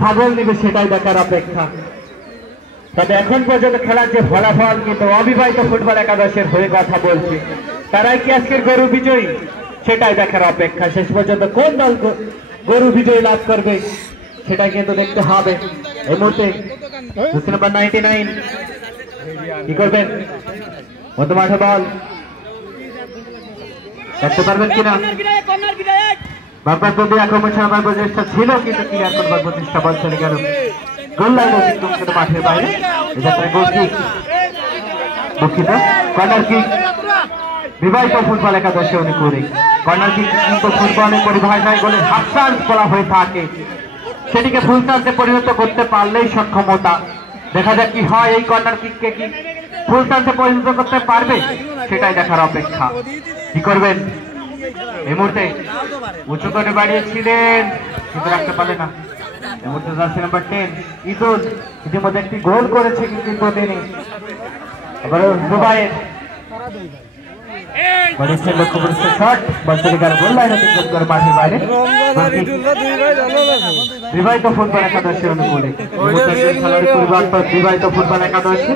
ছাগল নিবে সেটাই দেখার অপেক্ষা। তবে এখন পর্যন্ত খেলার যে ফলাফল কিন্তু অবিবাহিত ফুটবল একাদশের হয়ে কথা বলছে, তারাই কি আজকের গরু বিজয়ী সেটাই দেখার অপেক্ষা। শেষ পর্যন্ত কোন দল গরু বিজয়ী লাভ করবে সেটাই কিন্তু দেখতে হবে। এই মুহূর্তে নাম্বার 99 কি করবেন, মধ্য মাঠে বল দেখতে পারবেন কিনা। বারবার যদি আক্রমণ ছাড়াবার প্রচেষ্টা ছিল কিন্তু ক্লিয়ার করবার প্রচেষ্টা বল চলে গেল গোল লাইন অতিক্রম করে মাঠের বাইরে। গোল কিক, দুঃখিত, কর্নার কিক বিবাহিত ফুটবল একাদশে উনি করে। কর্নার কিক কিন্তু ফুটবলের পরিভাষায় গোলের হাফ চান্স বলা হয়ে থাকে, সেটিকে ফুল চান্সে পরিণত করতে পারলেই সক্ষমতা। দেখা যাক কি হয়, এই কর্নার কিককে কি ফুল চান্সে পরিণত করতে পারবে সেটাই দেখার অপেক্ষা। কি করবেন এই মুহূর্তে, উঁচু করে বাড়িয়েছিলেন কিন্তু রাখতে পারলে না। এই মুহূর্তে জার্সি নাম্বার 10 ইদুল ইতিমধ্যে একটি গোল করেছে কিন্তু তিনি আবার দুবাইয়ের লক্ষ্য করেছে শট বল চলে গেল গোল লাইন অতিক্রম করে মাঠের বাইরে। বিবাহিত ফুটবল একাদশের অনুকূলে খেলোয়াড়ি পরিবর্তন বিবাহিত ফুটবল একাদশে।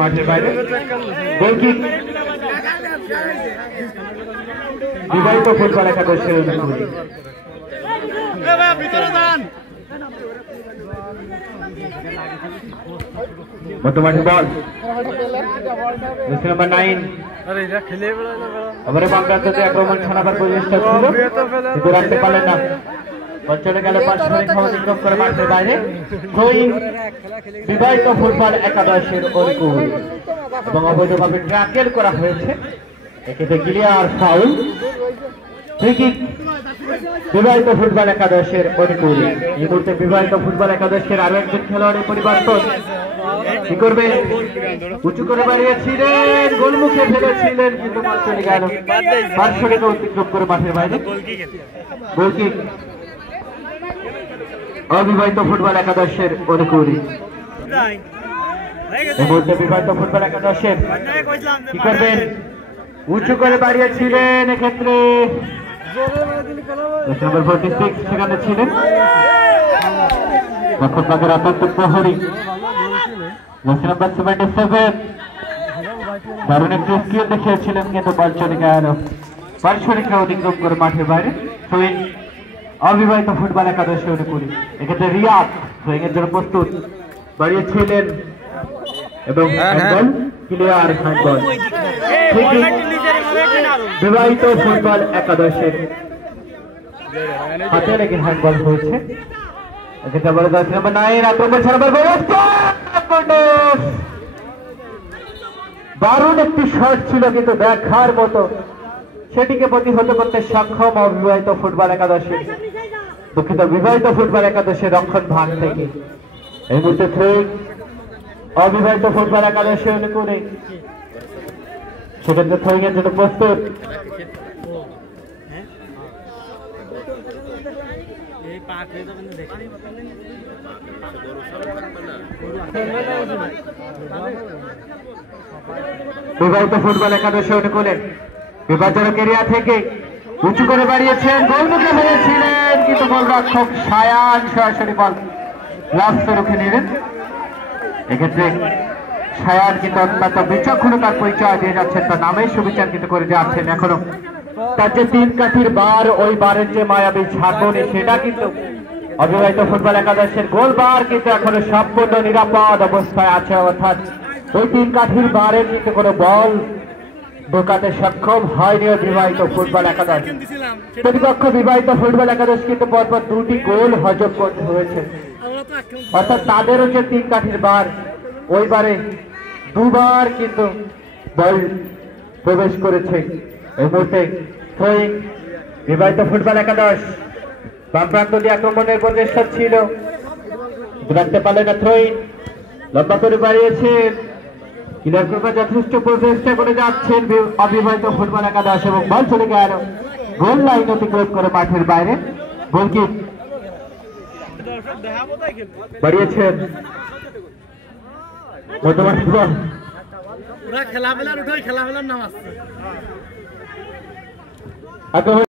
মাঠের বাইরে গোল কিক বিবাহিত ফুটবল একাদশের অনুকূলে। বর্তমানে বল নাম্বার 9 বাম প্রান্তে আক্রমণ ছাড়াবার প্রচেষ্টা ছিল কিন্তু রাখতে পারলেন না। বল চলে গেল পার্শ্বরিক অতিক্রম করে মাঠের বাইরে। বিবাহিত ফুটবল একাদশের অনুকূল এবং অবৈধভাবে ট্যাকেল করা হয়েছে, এক্ষেত্রে ক্লিয়ার ফাউল। ফ্রি কিক বিবাহিত ফুটবল একাদশের অনুকূল। এই মুহূর্তে বিবাহিত ফুটবল একাদশের আরো একজন খেলোয়াড়ের পরিবর্তন। কি করবে, উঁচু করে বাড়িয়েছিলেন, গোলমুখে ফেলেছিলেন কিন্তু বল চলে গেল পার্শ্বরিক অতিক্রম করে মাঠের বাইরে। গোল কিক অবিবাহিত ফুটবল একাদশের অনুকূল। এই মুহূর্তে বিবাহিত ফুটবল একাদশের কি করবেন, উঁচু করে বাড়িয়েছিলেন, এক্ষেত্রে নম্বর 46 সেখানে ছিলেন রক্ষকবাগের অত্যন্ত প্রহরী নাম্বার 77 দারুণ একটি স্কিল দেখিয়েছিলেন কিন্তু বল চলে গেল পার্শ্বরেখা অতিক্রম করে মাঠের বাইরে। অবিবাহিত ফুটবল একাদশে অনুকূল। এক্ষেত্রে রিয়াদ থ্রোয়িং এর জন্য প্রস্তুত, বাড়িয়েছিলেন এবং ক্লিয়ার হ্যান্ডবল। বিবাহিত ফুটবল একাদশের হাতে লেগে হ্যান্ডবল হয়েছে। এক্ষেত্রে বলে জার্সি নাম্বার 9 আক্রমণ ছাড়াবার ব্যবস্থা, দারুণ একটি শট ছিল কিন্তু দেখার মতো, সেটিকে প্রতিহত করতে সক্ষম অবিবাহিত ফুটবল একাদশের দুঃখিত বিবাহিত ফুটবল একাদশের রক্ষণ ভাগ থেকে। এই মুহূর্তে থ্রোয়িং অবিবাহিত ফুটবল একাদশের অনুকূলে, সেক্ষেত্রে থ্রোয়িং এর জন্য প্রস্তুত। বিবাহিত ফুটবল একাদশে অনুকূলে বিপজ্জনক এরিয়া থেকে উঁচু করে বাড়িয়েছেন, গোলমুখে হয়েছিলেন কিন্তু গোলরক্ষক সায়ান সরাসরি বল লাস্টে রুখে নিলেন। এক্ষেত্রে সায়ান কিন্তু অত্যন্ত বিচক্ষণতার পরিচয় দিয়ে যাচ্ছেন, তার নামে সুবিচার কিন্তু করে যাচ্ছেন। এখনো তার যে 3 কাঠির বার, ওই বারের যে মায়াবী ঝাঁকুনি সেটা কিন্তু অবিবাহিত ফুটবল একাদশের গোল বার কিন্তু এখনো সম্পূর্ণ নিরাপদ অবস্থায় আছে, অর্থাৎ ওই 3 কাঠির বারের কিন্তু কোনো বল ঢোকাতে সক্ষম হয়নি বিবাহিত ফুটবল একাদশ। প্রতিপক্ষ বিবাহিত ফুটবল একাদশ কিন্তু পরপর 2টি গোল হজম করতে হয়েছে, অর্থাৎ তাদেরও যে 3 কাঠির বার, ওইবারে 2বার কিন্তু বল প্রবেশ করেছে। এই মুহূর্তে থ্রোয়িং বিবাহিত ফুটবল একাদশ বাম প্রান্ত দিয়ে আক্রমণের প্রচেষ্টা ছিল, রাখতে পারলেন না। থ্রোয়িং লম্বা করে বাড়িয়েছে ক্লিয়ার করবার যথেষ্ট প্রচেষ্টা করে যাচ্ছেন অবিবাহিত ফুটবল একাদশ এবং বল চলে গেল গোল লাইন অতিক্রম করে মাঠের বাইরে। গোলকিক বাড়িয়েছেন খেলা ফেলার নাম আসছে।